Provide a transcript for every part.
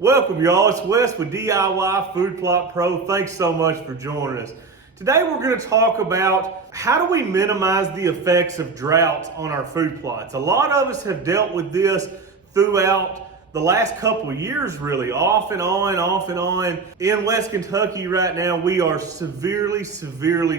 Welcome y'all, it's Wes with DIY Food Plot Pro. Thanks so much for joining us. Today we're going to talk about how do we minimize the effects of droughts on our food plots. A lot of us have dealt with this throughout the last couple of years, really, off and on. In West Kentucky right now, we are severely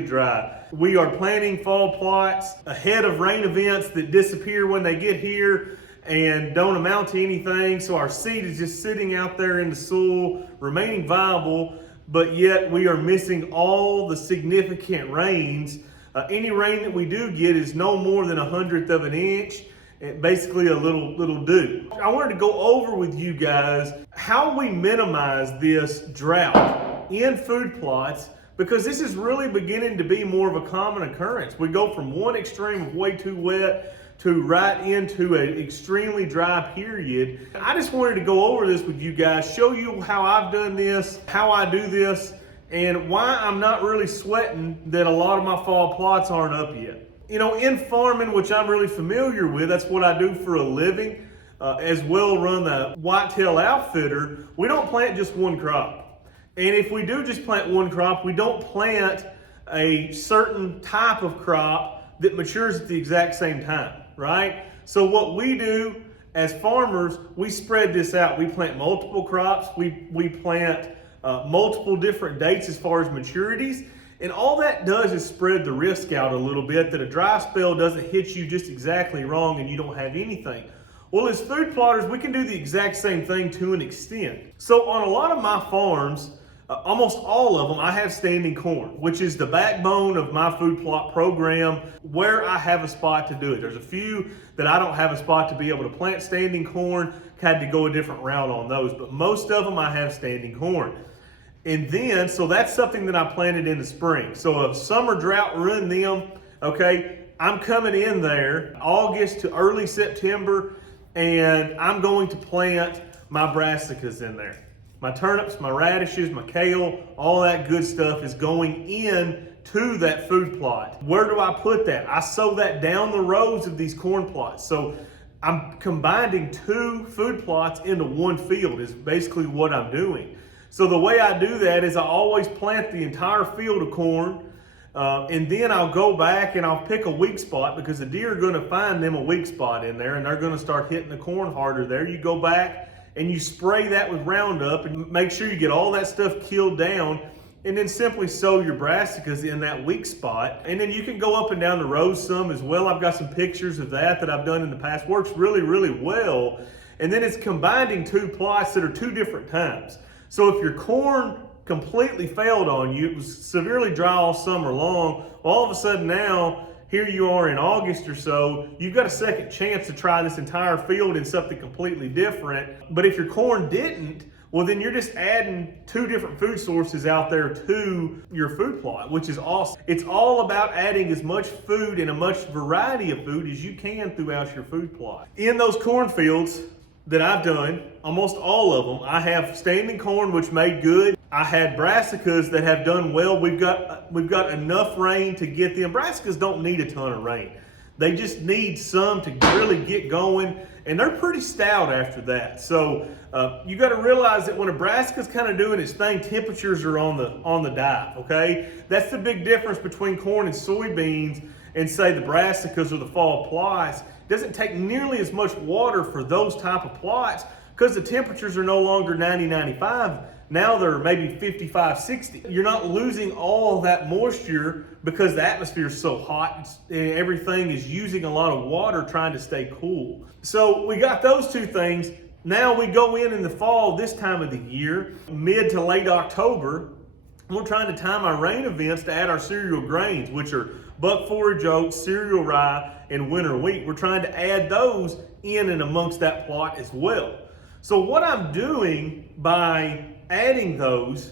dry. We are planting fall plots ahead of rain events that disappear when they get here and don't amount to anything. So our seed is just sitting out there in the soil, remaining viable, but yet we are missing all the significant rains. Any rain that we do get is no more than 1/100th of an inch, and basically a little dew. I wanted to go over with you guys how we minimize this drought in food plots, because this is really beginning to be more of a common occurrence. We go from one extreme of way too wet to right into an extremely dry period. I just wanted to go over this with you guys, show you how I've done this, how I do this, and why I'm not really sweating that a lot of my fall plots aren't up yet. You know, in farming, which I'm really familiar with, that's what I do for a living, as well run the whitetail outfitter, we don't plant just one crop. And if we do just plant one crop, we don't plant a certain type of crop that matures at the exact same time, right? So what we do as farmers, we spread this out. We plant multiple crops. We plant multiple different dates as far as maturities. And all that does is spread the risk out a little bit, that a dry spell doesn't hit you just exactly wrong and you don't have anything. Well, as food plotters, we can do the exact same thing to an extent. So on a lot of my farms, almost all of them, I have standing corn, which is the backbone of my food plot program, where I have a spot to do it. There's a few that I don't have a spot to be able to plant standing corn, had to go a different route on those, but most of them I have standing corn. And then, so that's something that I planted in the spring. So if summer drought ruined them, okay, I'm coming in there August to early September, and I'm going to plant my brassicas in there. My turnips, my radishes, my kale, all that good stuff is going in to that food plot. Where do I put that? I sow that down the rows of these corn plots. So I'm combining two food plots into one field is basically what I'm doing. So the way I do that is I always plant the entire field of corn, and then I'll go back and I'll pick a weak spot, because the deer are gonna find them a weak spot in there and they're gonna start hitting the corn harder there. You go back and you spray that with Roundup and make sure you get all that stuff killed down, and then simply sow your brassicas in that weak spot. And then you can go up and down the rows some as well. I've got some pictures of that I've done in the past. Works really well. And then it's combining two plots that are two different times. So if your corn completely failed on you, it was severely dry all summer long, all of a sudden now, here you are in August or so, you've got a second chance to try this entire field in something completely different. But if your corn didn't, well, then you're just adding two different food sources out there to your food plot, which is awesome. It's all about adding as much food and a much variety of food as you can throughout your food plot. In those cornfields that I've done, almost all of them, I have standing corn, which made good. I had brassicas that have done well. We've got enough rain to get them. Brassicas don't need a ton of rain. They just need some to really get going, and they're pretty stout after that. So you got to realize that when a brassica's kind of doing its thing, temperatures are on the dive. Okay, that's the big difference between corn and soybeans, and say the brassicas or the fall plots. It doesn't take nearly as much water for those type of plots, because the temperatures are no longer 90-95. Now they're maybe 55-60. You're not losing all of that moisture because the atmosphere is so hot. Everything is using a lot of water trying to stay cool. So we got those two things. Now we go in the fall, this time of the year, mid to late October. We're trying to time our rain events to add our cereal grains, which are buck forage oats, cereal rye, and winter wheat. We're trying to add those in and amongst that plot as well. So what I'm doing by adding those,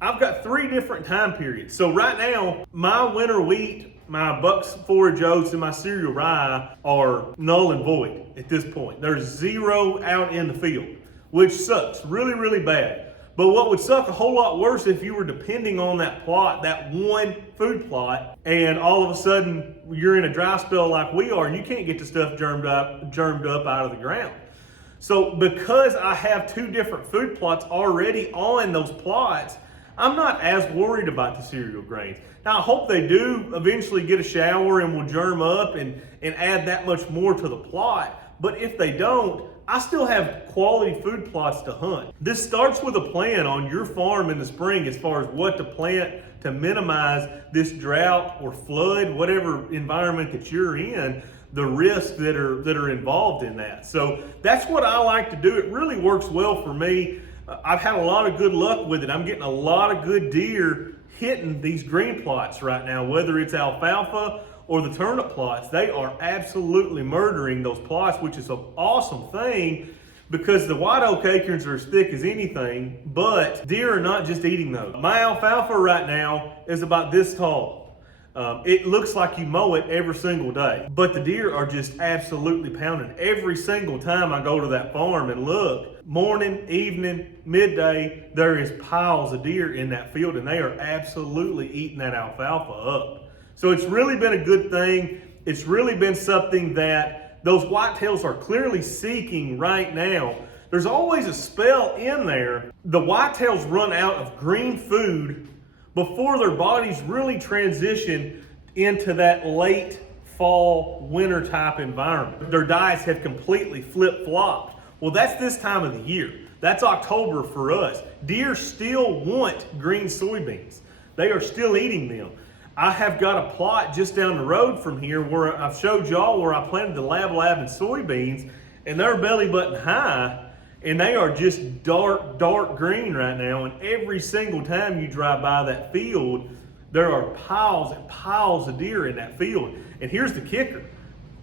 I've got three different time periods. So right now, my winter wheat, my buck forage oats, and my cereal rye are null and void at this point. There's zero out in the field, which sucks really bad. But what would suck a whole lot worse if you were depending on that plot, that one food plot, and all of a sudden you're in a dry spell like we are and you can't get the stuff germed up out of the ground. So because I have 2 different food plots already on those plots, I'm not as worried about the cereal grains. Now, I hope they do eventually get a shower and will germ up and add that much more to the plot. But if they don't, I still have quality food plots to hunt. This starts with a plan on your farm in the spring as far as what to plant to minimize this drought or flood, whatever environment that you're in, the risks that are involved in that. So that's what I like to do. It really works well for me. I've had a lot of good luck with it. I'm getting a lot of good deer hitting these green plots right now, whether it's alfalfa or the turnip plots. They are absolutely murdering those plots, which is an awesome thing because the white oak acorns are as thick as anything, but deer are not just eating those. My alfalfa right now is about this tall. It looks like you mow it every single day, but the deer are just absolutely pounding. Every single time I go to that farm and look, morning, evening, midday, there is piles of deer in that field and they are absolutely eating that alfalfa up. So it's really been a good thing. It's really been something that those whitetails are clearly seeking right now. There's always a spell in there. The whitetails run out of green food before their bodies really transition into that late fall, winter type environment. Their diets have completely flip-flopped. Well, that's this time of the year. That's October for us. Deer still want green soybeans. They are still eating them. I have got a plot just down the road from here where I've showed y'all where I planted the lab and soybeans, and they're belly button high. And they are just dark green right now. And every single time you drive by that field, there are piles and piles of deer in that field. And here's the kicker.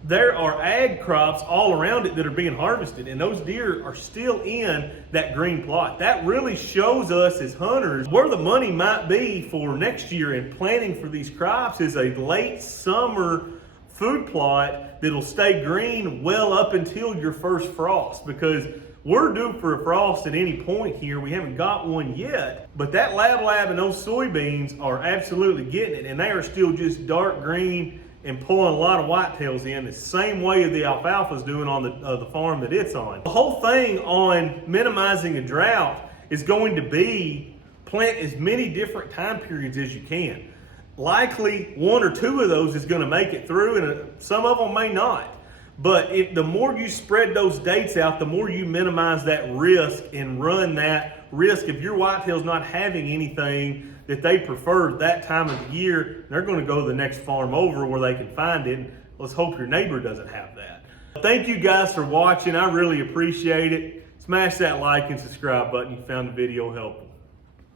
There are ag crops all around it that are being harvested, and those deer are still in that green plot. That really shows us as hunters where the money might be for next year in planting for these crops is a late summer food plot that'll stay green well up until your first frost, because we're due for a frost at any point here. We haven't got one yet, but that lab and those soybeans are absolutely getting it, and they are still just dark green and pulling a lot of whitetails in the same way the alfalfa's doing on the farm that it's on. The whole thing on minimizing a drought is going to be plant as many different time periods as you can. Likely 1 or 2 of those is going to make it through, and some of them may not. But the more you spread those dates out, the more you minimize that risk and run that risk. If your whitetail's not having anything that they prefer that time of the year, they're going to go to the next farm over where they can find it. Let's hope your neighbor doesn't have that. Thank you guys for watching. I really appreciate it. Smash that like and subscribe button if you found the video helpful.